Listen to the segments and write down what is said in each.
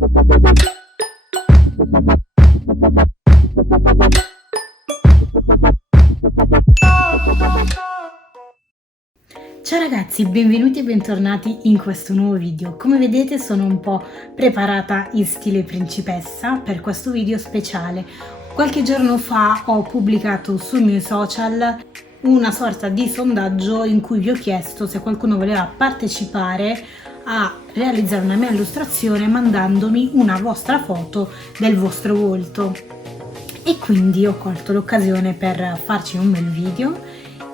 Ciao ragazzi, benvenuti e bentornati in questo nuovo video. Come vedete sono un po' preparata in stile principessa per questo video speciale. Qualche giorno fa ho pubblicato sui miei social una sorta di sondaggio in cui vi ho chiesto se qualcuno voleva partecipare a realizzare una mia illustrazione mandandomi una vostra foto del vostro volto. E quindi ho colto l'occasione per farci un bel video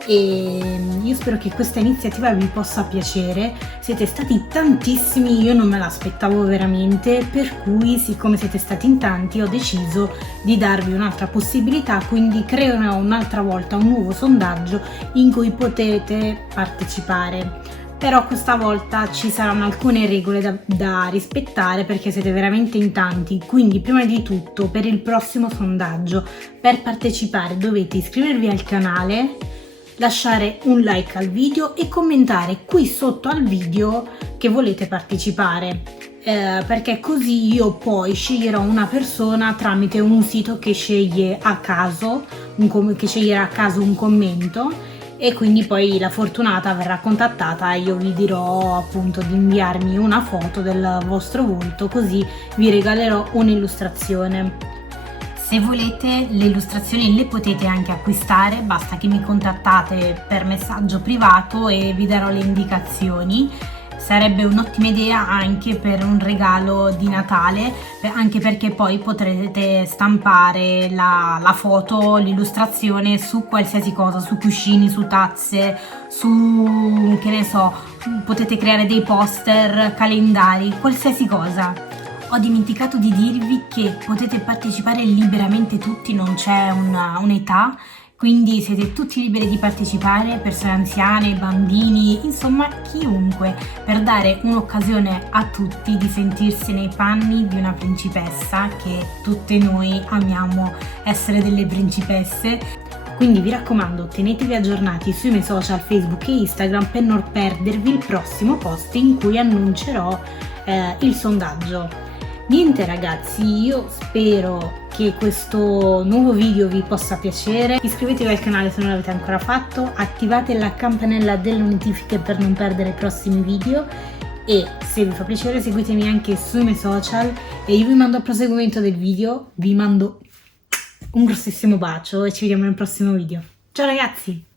e io spero che questa iniziativa vi possa piacere. Siete stati tantissimi, io non me l'aspettavo veramente, per cui siccome siete stati in tanti ho deciso di darvi un'altra possibilità, quindi creerò un'altra volta un nuovo sondaggio in cui potete partecipare. Però questa volta ci saranno alcune regole da rispettare perché siete veramente in tanti, quindi prima di tutto per il prossimo sondaggio, per partecipare dovete iscrivervi al canale, lasciare un like al video e commentare qui sotto al video che volete partecipare, perché così io poi sceglierò una persona tramite un sito che sceglie a caso, che sceglierà a caso un commento, e quindi poi la fortunata verrà contattata e io vi dirò appunto di inviarmi una foto del vostro volto, così vi regalerò un'illustrazione. Se volete le illustrazioni le potete anche acquistare, basta che mi contattate per messaggio privato e vi darò le indicazioni. Sarebbe un'ottima idea anche per un regalo di Natale, anche perché poi potrete stampare la foto, l'illustrazione su qualsiasi cosa, su cuscini, su tazze, su, che ne so, potete creare dei poster, calendari, qualsiasi cosa. Ho dimenticato di dirvi che potete partecipare liberamente tutti, non c'è un'età, quindi siete tutti liberi di partecipare, persone anziane, bambini, insomma chiunque, per dare un'occasione a tutti di sentirsi nei panni di una principessa, che tutte noi amiamo essere delle principesse. Quindi vi raccomando, tenetevi aggiornati sui miei social Facebook e Instagram per non perdervi il prossimo post in cui annuncerò il sondaggio. Niente ragazzi, io spero che questo nuovo video vi possa piacere. Iscrivetevi al canale se non l'avete ancora fatto, attivate la campanella delle notifiche per non perdere i prossimi video e se vi fa piacere seguitemi anche sui miei social e io vi mando al proseguimento del video, vi mando un grossissimo bacio e ci vediamo nel prossimo video. Ciao ragazzi!